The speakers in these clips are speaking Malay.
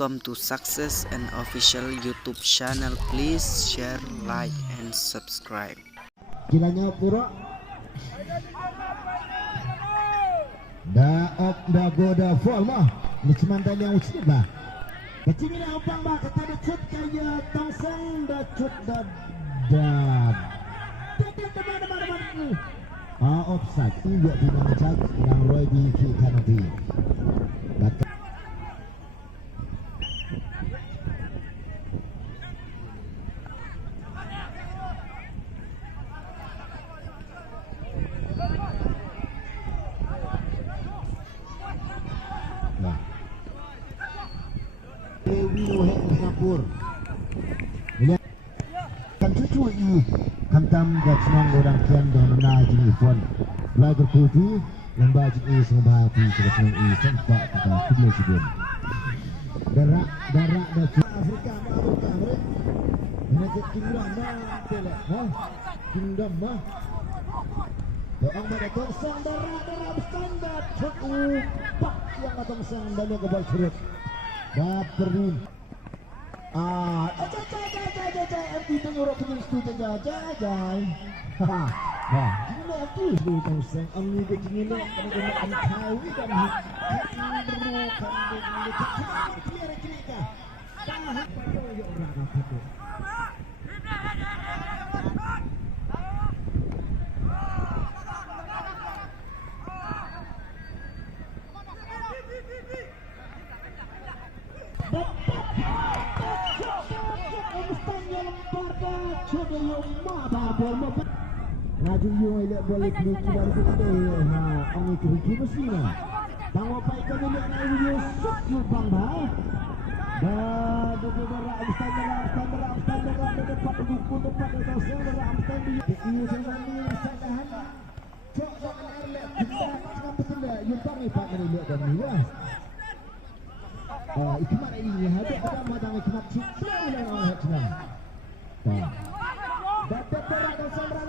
welcome to Success and Official YouTube channel. Please share, like, and subscribe. Kiranya pura da op da goda forma Luchman tadi yang ucap bah kecil ini opang bah kata dia cut kaya tangsang da cut da offside juga tidak ngecak yang Roy di kiri kanan di kan cucu ini kantam gacnang orang kian dan menaji ifon belajar putih lembaga ini semua hati sebetulnya ini sempat kita pilih sebelum darak dan Afrika mereka kingdom tele kingdom doang pada tongsang darak standar pak yang tongsang dan kebal surut baperin MT tengorok punya studio jajai ini aku sebelum tongsang amni ke cingile kena angkau ni kan beru kan dia cerita dah pada yo orang apa Raju yung elok boleh keriki baru kita ang keriki mestinya bang apa ikan elok na Yusuf yung bang ba dah beberapa standar depan buku depan itu standar standar itu sebenarnya sandahan cok elok kita cakap betul yung bang ipak elok dan dia itu mana ini ada madang ikan cipta yang orang cakap dapat berat dan sembra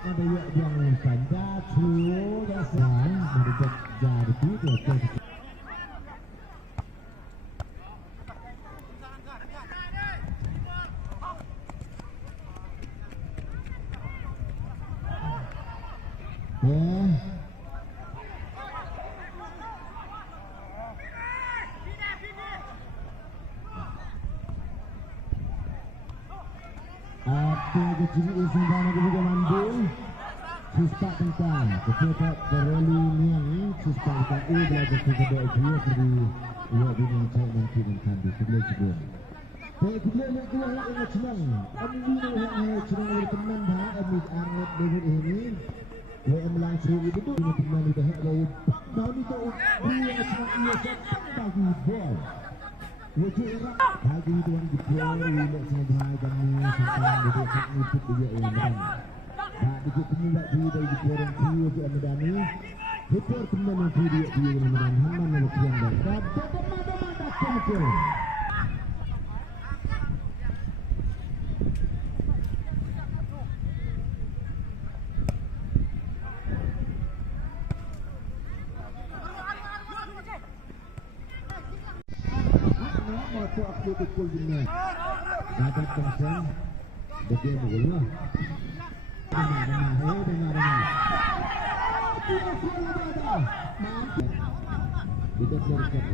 ada yang tanda cuy dasar mereka jadi dia kecil isi dana juga mandul susah tentang ketika beroli niang susah tentang belajar kedua dia beri ia dengan cara nanti dengan di kedua juga kedua lagi yang senang ambil yang senang berteman dah ambil anget dengan ini yang langsung itu teman itu lalu mau itu dia senang ia bagi bol bagi tuan diplor ilek sebagai kami sampai dekat untuk dia yang dan dikit penyulak dia dari diplorang dia ke medani dipor teman dia yang medan haman melakukan dan dapat kemungkinan waktu aku tukul dunia dapat tongsang bagian bola dengar kita serkat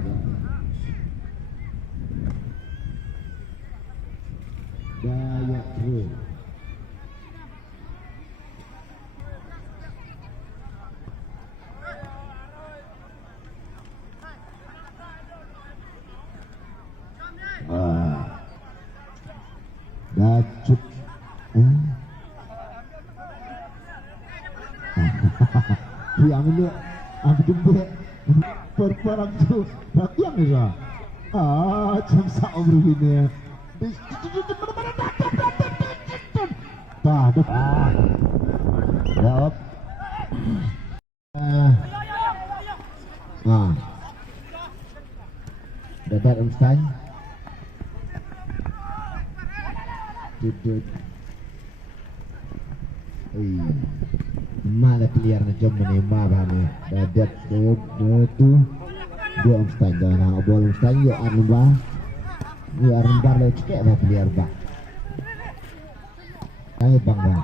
daya terus Dacut yang ini aku jemput perparang tu yang ni jam sah begini jawab dapat Einstein duduk Mana player na jom menembak bani. Dapat tu dua umstan jangan bola umstan yo arumba. Yo arumba le cekek bah player bah. Ayo bang bang.